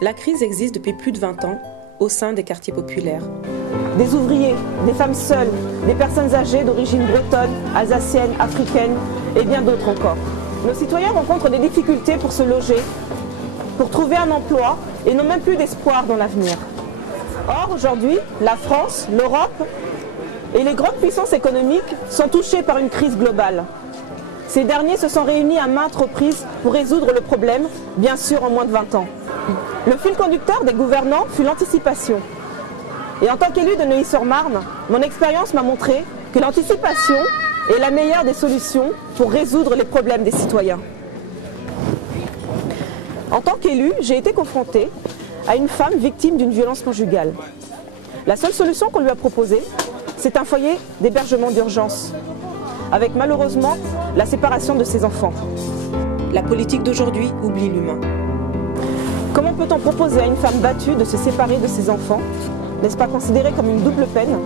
La crise existe depuis plus de 20 ans au sein des quartiers populaires. Des ouvriers, des femmes seules, des personnes âgées d'origine bretonne, alsacienne, africaine et bien d'autres encore. Nos citoyens rencontrent des difficultés pour se loger, pour trouver un emploi et n'ont même plus d'espoir dans l'avenir. Or, aujourd'hui, la France, l'Europe et les grandes puissances économiques sont touchées par une crise globale. Ces derniers se sont réunis à maintes reprises pour résoudre le problème, bien sûr en moins de 20 ans. Le fil conducteur des gouvernants fut l'anticipation. Et en tant qu'élu de Neuilly-sur-Marne, mon expérience m'a montré que l'anticipation est la meilleure des solutions pour résoudre les problèmes des citoyens. En tant qu'élu, j'ai été confrontée à une femme victime d'une violence conjugale. La seule solution qu'on lui a proposée, c'est un foyer d'hébergement d'urgence, avec malheureusement la séparation de ses enfants. La politique d'aujourd'hui oublie l'humain. Comment peut-on proposer à une femme battue de se séparer de ses enfants? N'est-ce pas considéré comme une double peine?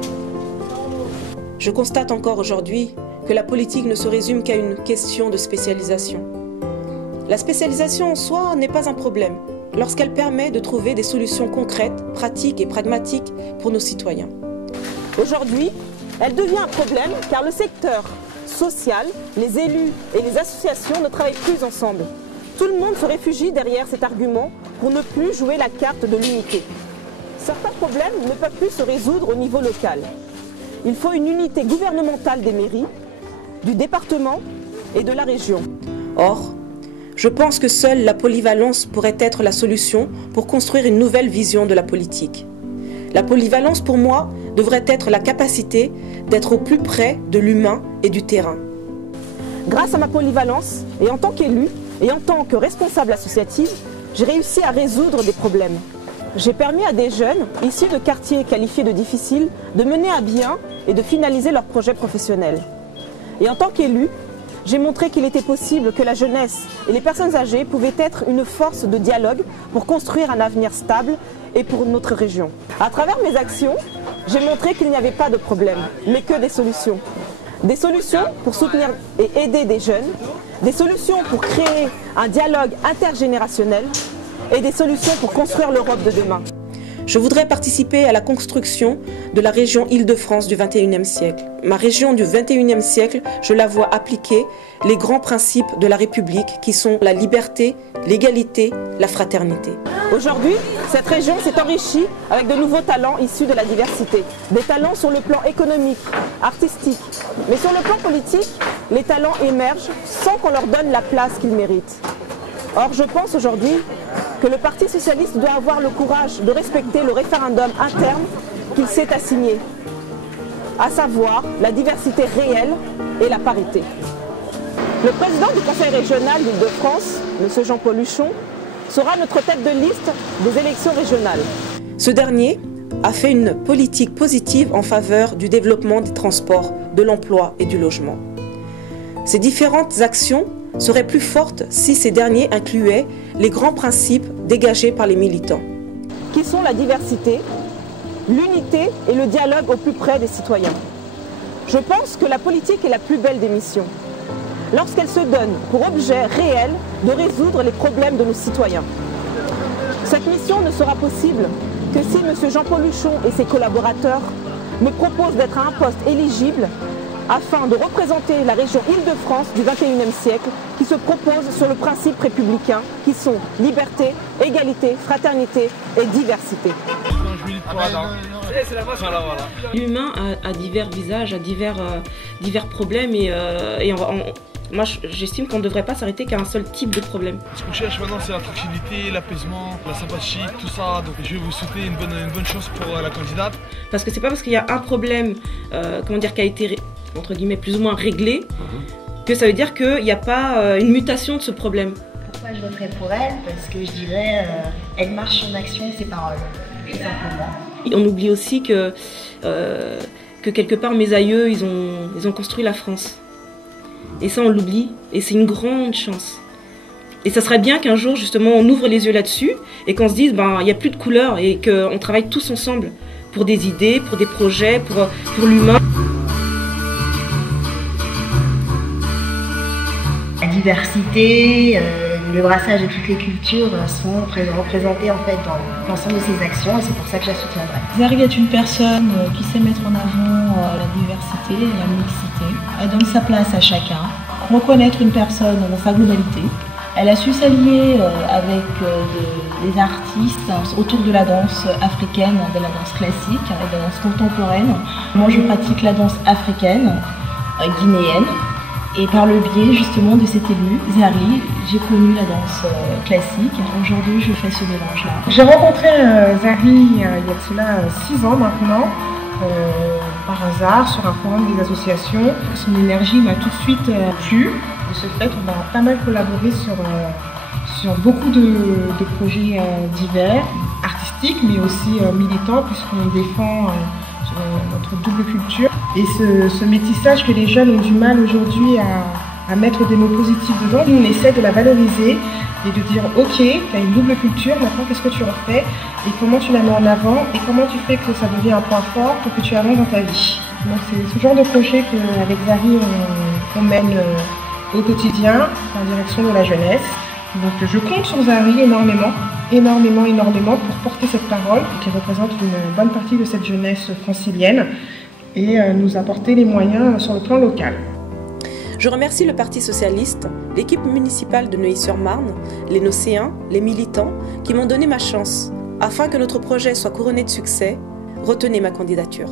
Je constate encore aujourd'hui que la politique ne se résume qu'à une question de spécialisation. La spécialisation en soi n'est pas un problème, lorsqu'elle permet de trouver des solutions concrètes, pratiques et pragmatiques pour nos citoyens. Aujourd'hui, elle devient un problème car le secteur social, les élus et les associations ne travaillent plus ensemble. Tout le monde se réfugie derrière cet argument pour ne plus jouer la carte de l'unité. Certains problèmes ne peuvent plus se résoudre au niveau local. Il faut une unité gouvernementale des mairies, du département et de la région. Or, je pense que seule la polyvalence pourrait être la solution pour construire une nouvelle vision de la politique. La polyvalence, pour moi, devrait être la capacité d'être au plus près de l'humain et du terrain. Grâce à ma polyvalence, et en tant qu'élu, et en tant que responsable associative, j'ai réussi à résoudre des problèmes. J'ai permis à des jeunes, issus de quartiers qualifiés de difficiles, de mener à bien et de finaliser leurs projets professionnels. Et en tant qu'élu, j'ai montré qu'il était possible que la jeunesse et les personnes âgées pouvaient être une force de dialogue pour construire un avenir stable et pour notre région. À travers mes actions, j'ai montré qu'il n'y avait pas de problème, mais que des solutions. Des solutions pour soutenir et aider des jeunes, des solutions pour créer un dialogue intergénérationnel et des solutions pour construire l'Europe de demain. Je voudrais participer à la construction de la région Île-de-France du XXIe siècle. Ma région du XXIe siècle, je la vois appliquer les grands principes de la République qui sont la liberté, l'égalité, la fraternité. Aujourd'hui, cette région s'est enrichie avec de nouveaux talents issus de la diversité. Des talents sur le plan économique, artistique, mais sur le plan politique, les talents émergent sans qu'on leur donne la place qu'ils méritent. Or, je pense aujourd'hui que le Parti socialiste doit avoir le courage de respecter le référendum interne qu'il s'est assigné, à savoir la diversité réelle et la parité. Le président du Conseil régional d'Île-de-France, M. Jean-Paul Huchon, sera notre tête de liste des élections régionales. Ce dernier a fait une politique positive en faveur du développement des transports, de l'emploi et du logement. Ces différentes actions seraient plus fortes si ces derniers incluaient les grands principes dégagés par les militants. Qui sont la diversité, l'unité et le dialogue au plus près des citoyens. Je pense que la politique est la plus belle des missions, lorsqu'elle se donne pour objet réel de résoudre les problèmes de nos citoyens. Cette mission ne sera possible que si M. Jean-Paul Huchon et ses collaborateurs me proposent d'être à un poste éligible afin de représenter la région Île-de-France du XXIe siècle qui se propose sur le principe républicain qui sont liberté, égalité, fraternité et diversité. L'humain a divers visages, a divers problèmes moi j'estime qu'on ne devrait pas s'arrêter qu'à un seul type de problème. Ce qu'on cherche maintenant c'est l'attractivité, l'apaisement, la sympathie, tout ça. Donc je vais vous souhaiter une bonne chance pour la candidate. Parce que c'est pas parce qu'il y a un problème qui a été entre guillemets plus ou moins réglé que ça veut dire qu'il n'y a pas une mutation de ce problème. Pourquoi je voterai pour elle? Parce que je dirais elle marche son action et ses paroles, tout simplement. On oublie aussi que quelque part mes aïeux ils ont construit la France. Et ça on l'oublie et c'est une grande chance. Et ça serait bien qu'un jour justement on ouvre les yeux là-dessus et qu'on se dise il n'y a plus de couleurs et qu'on travaille tous ensemble pour des idées, pour des projets, pour l'humain. La diversité, Le brassage de toutes les cultures sont représentées en fait dans l'ensemble de ces actions et c'est pour ça que je la soutiendrai. Zari est une personne qui sait mettre en avant la diversité et la mixité. Elle donne sa place à chacun, reconnaître une personne dans sa globalité. Elle a su s'allier avec des artistes autour de la danse africaine, de la danse classique, de la danse contemporaine. Moi je pratique la danse africaine, guinéenne. Et par le biais justement de cet élu, Zari, j'ai connu la danse classique. Aujourd'hui, je fais ce mélange-là. J'ai rencontré Zari il y a de cela 6 ans maintenant, par hasard, sur un forum des associations. Son énergie m'a tout de suite plu. De ce fait, on a pas mal collaboré sur beaucoup de projets divers, artistiques, mais aussi militants, puisqu'on défend notre double culture. Et ce métissage que les jeunes ont du mal aujourd'hui à mettre des mots positifs dedans, nous on essaie de la valoriser et de dire ok, tu as une double culture, maintenant qu'est-ce que tu en fais et comment tu la mets en avant et comment tu fais que ça devienne un point fort pour que tu avances dans ta vie. Donc c'est ce genre de projet qu'avec Zari on mène au quotidien en direction de la jeunesse. Donc je compte sur Zari énormément pour porter cette parole qui représente une bonne partie de cette jeunesse francilienne et nous apporter les moyens sur le plan local. Je remercie le Parti socialiste, l'équipe municipale de Neuilly-sur-Marne, les Nocéens, les militants qui m'ont donné ma chance. Afin que notre projet soit couronné de succès, retenez ma candidature.